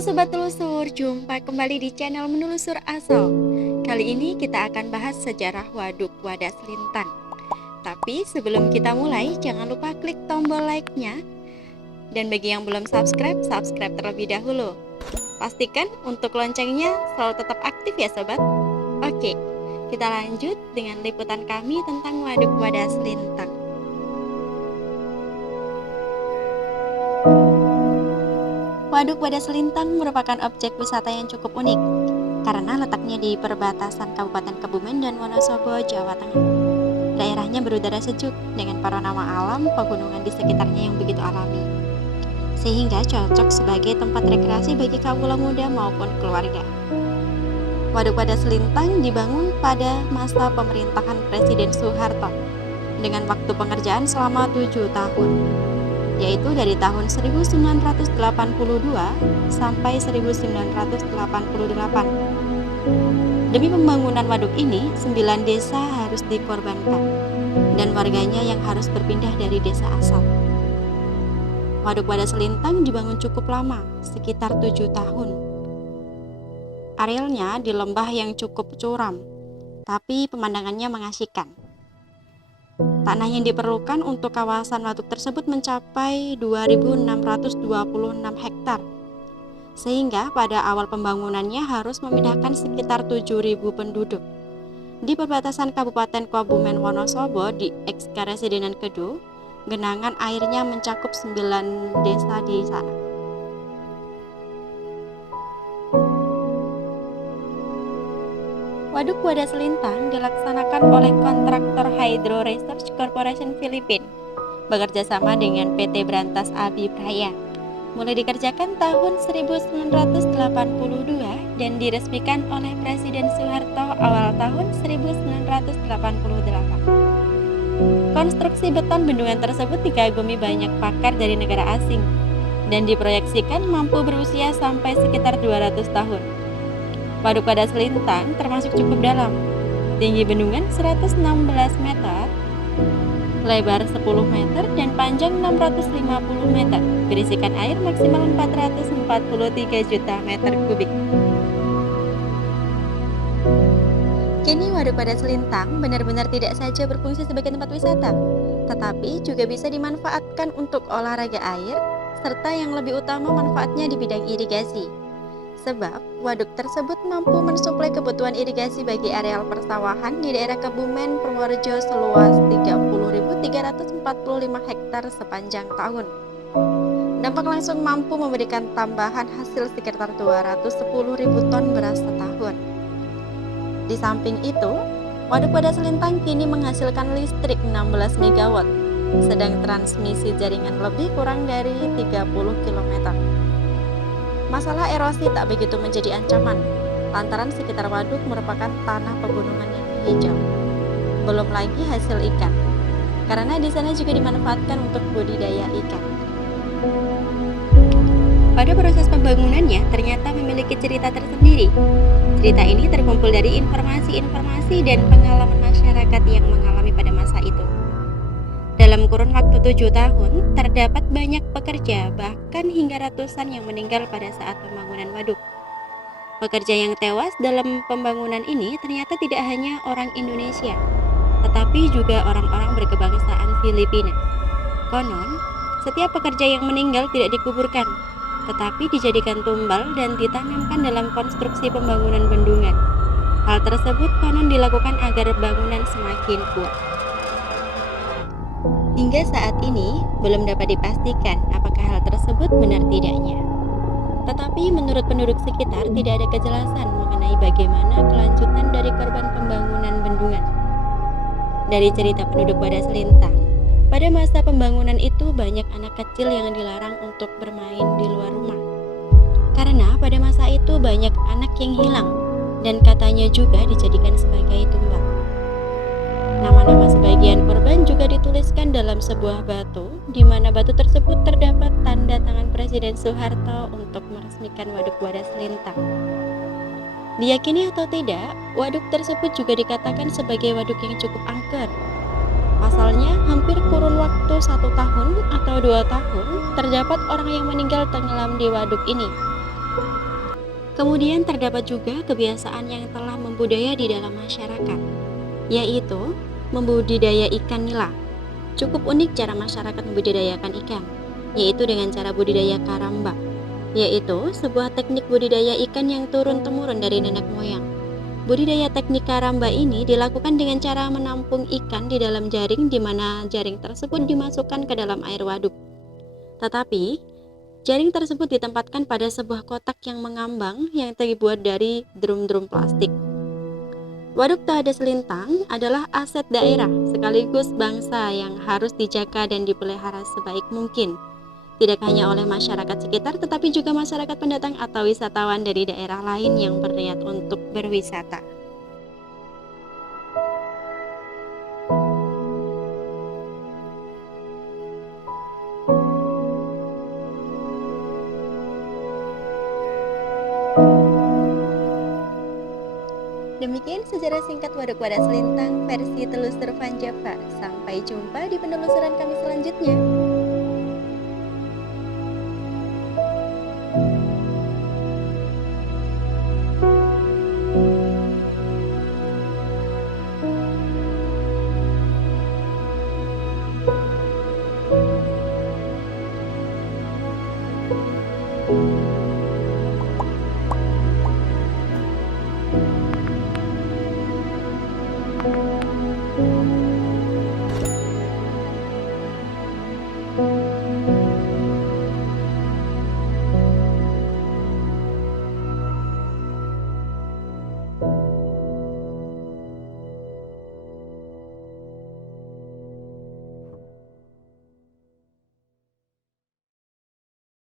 Halo Sobat Telusur, jumpa kembali di channel Menelusur Asal. Kali ini kita akan bahas sejarah Waduk Wadas Lintang. Tapi sebelum kita mulai, jangan lupa klik tombol like-nya. Dan bagi yang belum subscribe, subscribe terlebih dahulu. Pastikan untuk loncengnya selalu tetap aktif ya Sobat. Oke, kita lanjut dengan liputan kami tentang Waduk Wadas Lintang. Waduk Wadas Lintang merupakan objek wisata yang cukup unik karena letaknya di perbatasan Kabupaten Kebumen dan Wonosobo, Jawa Tengah. Daerahnya berudara sejuk dengan panorama alam pegunungan di sekitarnya yang begitu alami, sehingga cocok sebagai tempat rekreasi bagi kaula muda maupun keluarga. Waduk Wadas Lintang dibangun pada masa pemerintahan Presiden Soeharto dengan waktu pengerjaan selama 7 tahun. Yaitu dari tahun 1982 sampai 1988. Demi pembangunan waduk ini, 9 desa harus dikorbankan dan warganya yang harus berpindah dari desa asal. Waduk Wadas Lintang dibangun cukup lama, sekitar 7 tahun. Arealnya di lembah yang cukup curam, tapi pemandangannya mengasihkan. Tanah yang diperlukan untuk kawasan waduk tersebut mencapai 2.626 hektar. Sehingga pada awal pembangunannya harus memindahkan sekitar 7.000 penduduk. Di perbatasan Kabupaten Kebumen Wonosobo di Eks-Karesidenan Kedo, genangan airnya mencakup 9 desa di sana. Waduk Wadas Lintang dilaksanakan oleh kontraktor Hydro Research Corporation Filipina bekerja sama dengan PT Brantas Abipraya. Mulai dikerjakan tahun 1982 dan diresmikan oleh Presiden Soeharto awal tahun 1988. Konstruksi beton bendungan tersebut dikagumi banyak pakar dari negara asing dan diproyeksikan mampu berusia sampai sekitar 200 tahun. Waduk Wadas Lintang termasuk cukup dalam, tinggi bendungan 116 meter, lebar 10 meter, dan panjang 650 meter, berisikan air maksimal 443 juta meter kubik. Kini Waduk Wadas Lintang benar-benar tidak saja berfungsi sebagai tempat wisata, tetapi juga bisa dimanfaatkan untuk olahraga air, serta yang lebih utama manfaatnya di bidang irigasi. Sebab waduk tersebut mampu mensuplai kebutuhan irigasi bagi areal persawahan di daerah Kebumen, Purworejo seluas 30.345 hektar sepanjang tahun. Dampak langsung mampu memberikan tambahan hasil sekitar 210.000 ton beras setahun. Di samping itu, Waduk Wadas Lintang kini menghasilkan listrik 16 MW, sedang transmisi jaringan lebih kurang dari 30 km. Masalah erosi tak begitu menjadi ancaman, lantaran sekitar waduk merupakan tanah pegunungan yang hijau. Belum lagi hasil ikan, karena di sana juga dimanfaatkan untuk budidaya ikan. Pada proses pembangunannya ternyata memiliki cerita tersendiri. Cerita ini terkumpul dari informasi-informasi dan pengalaman masyarakat yang mengalami pada masa itu. Dalam kurun waktu 7 tahun, terdapat banyak pekerja, bahkan hingga ratusan yang meninggal pada saat pembangunan waduk. Pekerja yang tewas dalam pembangunan ini ternyata tidak hanya orang Indonesia, tetapi juga orang-orang berkebangsaan Filipina. Konon, setiap pekerja yang meninggal tidak dikuburkan, tetapi dijadikan tumbal dan ditanamkan dalam konstruksi pembangunan bendungan. Hal tersebut konon dilakukan agar bangunan semakin kuat. Hingga saat ini, belum dapat dipastikan apakah hal tersebut benar tidaknya. Tetapi menurut penduduk sekitar, tidak ada kejelasan mengenai bagaimana kelanjutan dari korban pembangunan bendungan. Dari cerita penduduk Wadas Lintang, pada masa pembangunan itu banyak anak kecil yang dilarang untuk bermain di luar rumah. Karena pada masa itu banyak anak yang hilang, dan katanya juga dijadikan sebagai tumbal. Nama-nama sebagian korban juga dituliskan dalam sebuah batu, di mana batu tersebut terdapat tanda tangan Presiden Soeharto untuk meresmikan Waduk Wadas Lintang. Diyakini atau tidak, waduk tersebut juga dikatakan sebagai waduk yang cukup angker. Pasalnya, hampir kurun waktu 1 tahun atau 2 tahun, terdapat orang yang meninggal tenggelam di waduk ini. Kemudian terdapat juga kebiasaan yang telah membudaya di dalam masyarakat, yaitu membudidaya ikan nila. Cukup unik cara masyarakat membudidayakan ikan, yaitu dengan cara budidaya karamba, yaitu sebuah teknik budidaya ikan yang turun-temurun dari nenek moyang. Budidaya teknik karamba ini dilakukan dengan cara menampung ikan di dalam jaring di mana jaring tersebut dimasukkan ke dalam air waduk. Tetapi, jaring tersebut ditempatkan pada sebuah kotak yang mengambang yang terbuat dari drum-drum plastik. Waduk Tada Selintang adalah aset daerah sekaligus bangsa yang harus dijaga dan dipelihara sebaik mungkin. Tidak hanya oleh masyarakat sekitar, tetapi juga masyarakat pendatang atau wisatawan dari daerah lain yang berniat untuk berwisata. Demikian sejarah singkat Waduk Wadas Selintang versi Telusur Van Java. Sampai jumpa di penelusuran kami selanjutnya.